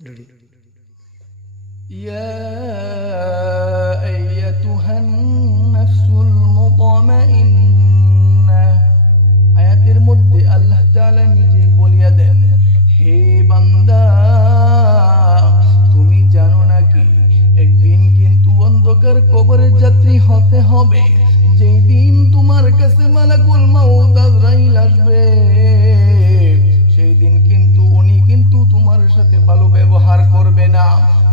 يا أيتها النفس المطمئنة আয়াতের মধ্যে আল্লাহ তাআলা নিজে বলিয়া দেন, হে বান্দা তুমি জানো নাকি একদিন কিন্তু অন্ধকার কবরের যাত্রী হতে হবে। যেই দিন তোমার কাছে মালাকুল মাউত আজরাইল আসবে, সেই দিন কিন্তু উনি কিন্তু তোমার সাথে ভালো ব্যবহার করবে না।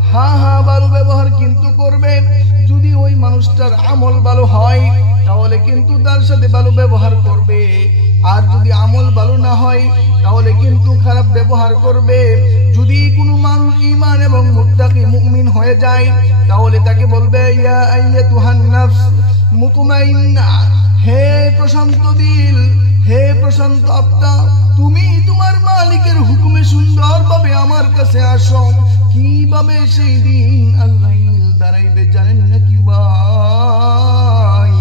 হ্যাঁ, ভালো ব্যবহার কিন্তু করবে যদি ওই মানুষটার আমল ভালো হয়, তাহলে কিন্তু তার সাথে ভালো ব্যবহার করবে। আর যদি আমল ভালো না হয় তাহলে কিন্তু খারাপ ব্যবহার করবে। যদি কোনো মানুষ ঈমান এবং মুত্তাকি মুমিন হয়ে যায় তাহলে তাকে বলবে, ইয়া আইয়াতুহান নাফস মুতমাইন্না, হে প্রশান্ত দিল, হে প্রশান্ত আত্মা, তুমি তোমার মালিকের হুকুমে সুন্দরভাবে আমার কাছে আসো। কিভাবে সেই দিন আজরাইল দাঁড়াইবে জানেন নাকি ভাই?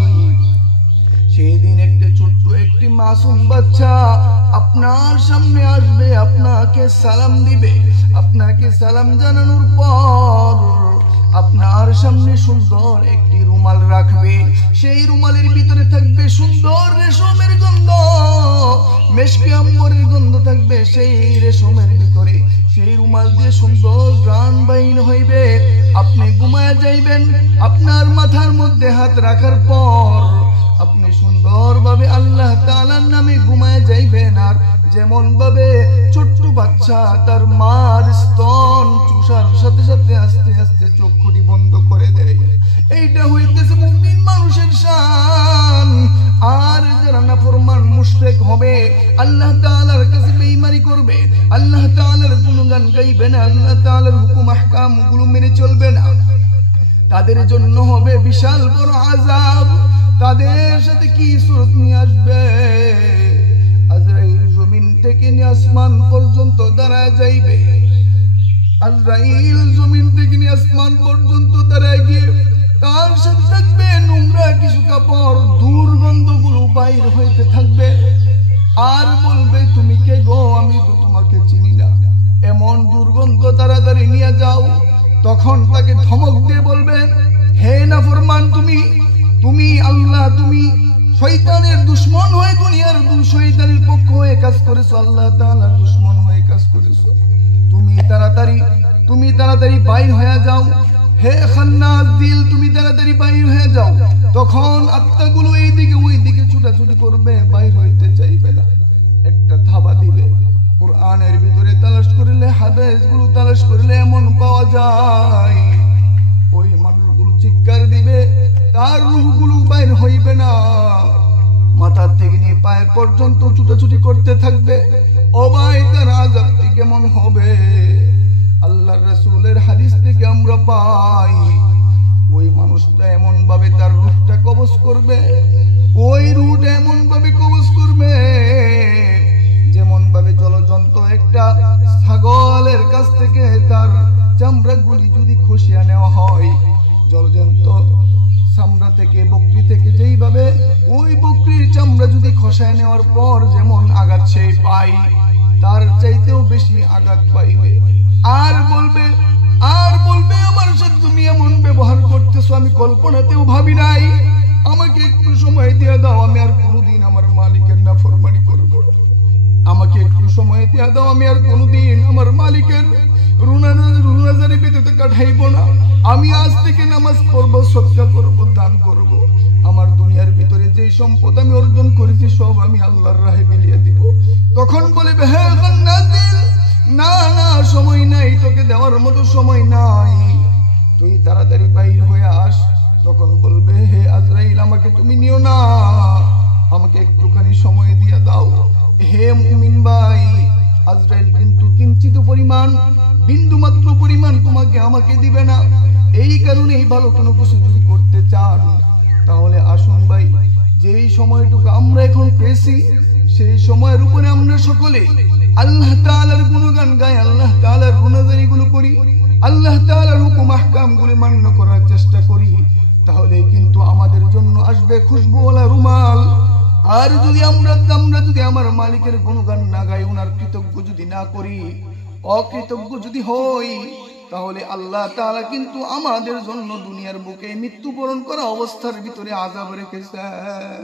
সেই দিন একটা ছোট্ট একটি মাসুম বাচ্চা আপনার সামনে আসবে, আপনাকে সালাম দিবে। আপনাকে সালাম জানানোর পর আপনার সামনে সুন্দর একটি রুমাল রাখবে। সেই রুমালের ভিতরে থাকবে সুন্দর রেশমের গন্ধ, মেশকে আম্বরের গন্ধ থাকবে সেই রেশমের ভিতরে। সেই রুমাল দিয়ে সুন্দর ঘ্রাণ বাইর হইবে। আপনি ঘুমায় যাইবেন, আপনার মাথার মধ্যে হাত রাখার পর আপনি সুন্দরভাবে আল্লাহ তাআলার নামে ঘুমায় যাইবেন। আর যেমন ভাবে ছোট্ট বাচ্চা তার মার স্তন চুষার সাথে সাথে আস্তে আস্তে চক্ষুটি বন্ধ করে দেয়, এইটা হইতেছে মুমিন মানুষের শান। আর যারা নাফরমান মুশরিক হবে, আল্লাহ তাআলার কাছে বেঈমানি করবে, আল্লাহ তাআলার গুণগান গাইবে না, আল্লাহ তাআলার হুকুম আহকাম গুলো মেনে চলবে না, তাদের জন্য হবে বিশাল বড় আযাব। তাদের সাথে কি সুরত নিয়ে আসবে? আজরাইল জমিন থেকে নিয়ে আসমান পর্যন্ত দাঁড়ায় যাইবে। আজরাইল জমিন থেকে নিয়ে আসমান পর্যন্ত দাঁড়ায় গিয়ে তার সাথে থাকবে নোংরা কিছু কাপড়, দুর্গন্ধগুলো বাইর হইতে থাকবে। আর বলবে, তুমি কে গো? আমি তো তোমাকে চিনি না, এমন দুর্গন্ধ, তাড়াতাড়ি নিয়ে যাও। তখন তাকে ধমক দিয়ে বলবেন, হে নাফরমান, তুমি আল্লাহ, তুমি শয়তানের দুশমন হয়ে দুনিয়ার শয়তানের পক্ষ হয়ে কাজ করেছো, আল্লাহ তাআলার দুশমন হয়ে কাজ করেছো। তুমি তাড়াতাড়ি বাইর হয়ে যাও। হে খান্নাস দিল, তুমি তাড়াতাড়ি বাইর হয়ে যাও। তখন আত্মাগুলো এইদিকে ওইদিকে ছুটাছুটি করবে, বাইর হইতে চাইবে না। একটা থাবা দিবে। কোরআনের ভিতরে তালাশ করলে, হাদিসগুলো তালাশ করলে এমন পাওয়া যায়, ওই মানুষগুলো চিৎকার দিবে, তার রূহগুলো বাইর হইবে না, মাথার থেকে নিয়ে পায়ের পর্যন্ত ছুটাছুটি করতে থাকবে। ও ভাই, তার আযাবটি কেমন হবে? আল্লাহর রাসূলের হাদিস থেকে আমরা পাই, ওই মানুষটা এমন ভাবে তার রূহটা কবজ করবে, ওই রূহটা এমন ভাবে কবজ করবে যেমন ভাবে জলজন্ত একটা ছাগলের কাছ থেকে তার চামড়াগুলি যদি খসিয়ে নেওয়া হয়, জলজন্ত চামড়া থেকে, বকরি থেকে যেইভাবে ওই বকরির চামড়া যদি খসায় নেওয়ার পর যেমন আঘাত সেই পাই, তার চাইতেও বেশি আঘাত পাইবে। আর বলবে আমার সাথে তুমি এমন ব্যবহার করতেছো, আমি কল্পনাতেও ভাবি নাই। আমাকে একটু সময় দিয়ে দাও, আমি আর কোনোদিন আমার মালিকের নাফরমানি করব না। আমাকে একটু সময় দিয়ে দাও, আমি আর কোনোদিন আমার মালিকের রুনাজারি পেতে কাটাইব না। আমি আজ থেকে নামাজ পড়বো, সদকা করবো, দান করব। আমার দুনিয়ার ভিতরে যে সম্পদ আমি অর্জন করেছি সব আমি আল্লাহর রাহে বিলিয়ে দিব। তখন বলবে, হে খান্নাস, না না, সময় নাই, তোকে দেওয়ার মতো সময় নাই, তুই তাড়াতাড়ি বাইর হয়ে আস। তখন বলবে, হে আজরাইল, আমাকে তুমি নিও না, আমাকে একটুখানি সময় দিয়ে দাও। হে মুমিন ভাই, আজরাইল কিন্তু কিঞ্চিত পরিমাণ, বিন্দু মাত্র পরিমাণ তোমাকে আমাকে দিবে না। এই কারণেই ভালো কোনো কিছু যদি করতে চান তাহলে আসুন ভাই, যেই সময়টুকু আমরা এখন পেয়েছি সেই সময়ের উপরে আমরা সকলে আল্লাহ তাআলার গুণগান গাই, আল্লাহ তাআলার গুণগানিগুলো করি, আল্লাহ তাআলার হুকুম আহকামগুলো মান্য করার চেষ্টা করি, তাহলে কিন্তু আমাদের জন্য আসবে খুশবুওয়ালা রুমাল। আর যদি আমরা যদি আমার মালিকের গুণগান না গাই, ওনার কৃতজ্ঞ যদি না করি, অকৃতজ্ঞ যদি হই, তাহলে আল্লাহ তাআলা কিন্তু আমাদের জন্য দুনিয়ার বুকে মৃত্যুবরণ করা অবস্থার ভিতরে আযাব রেখেছেন।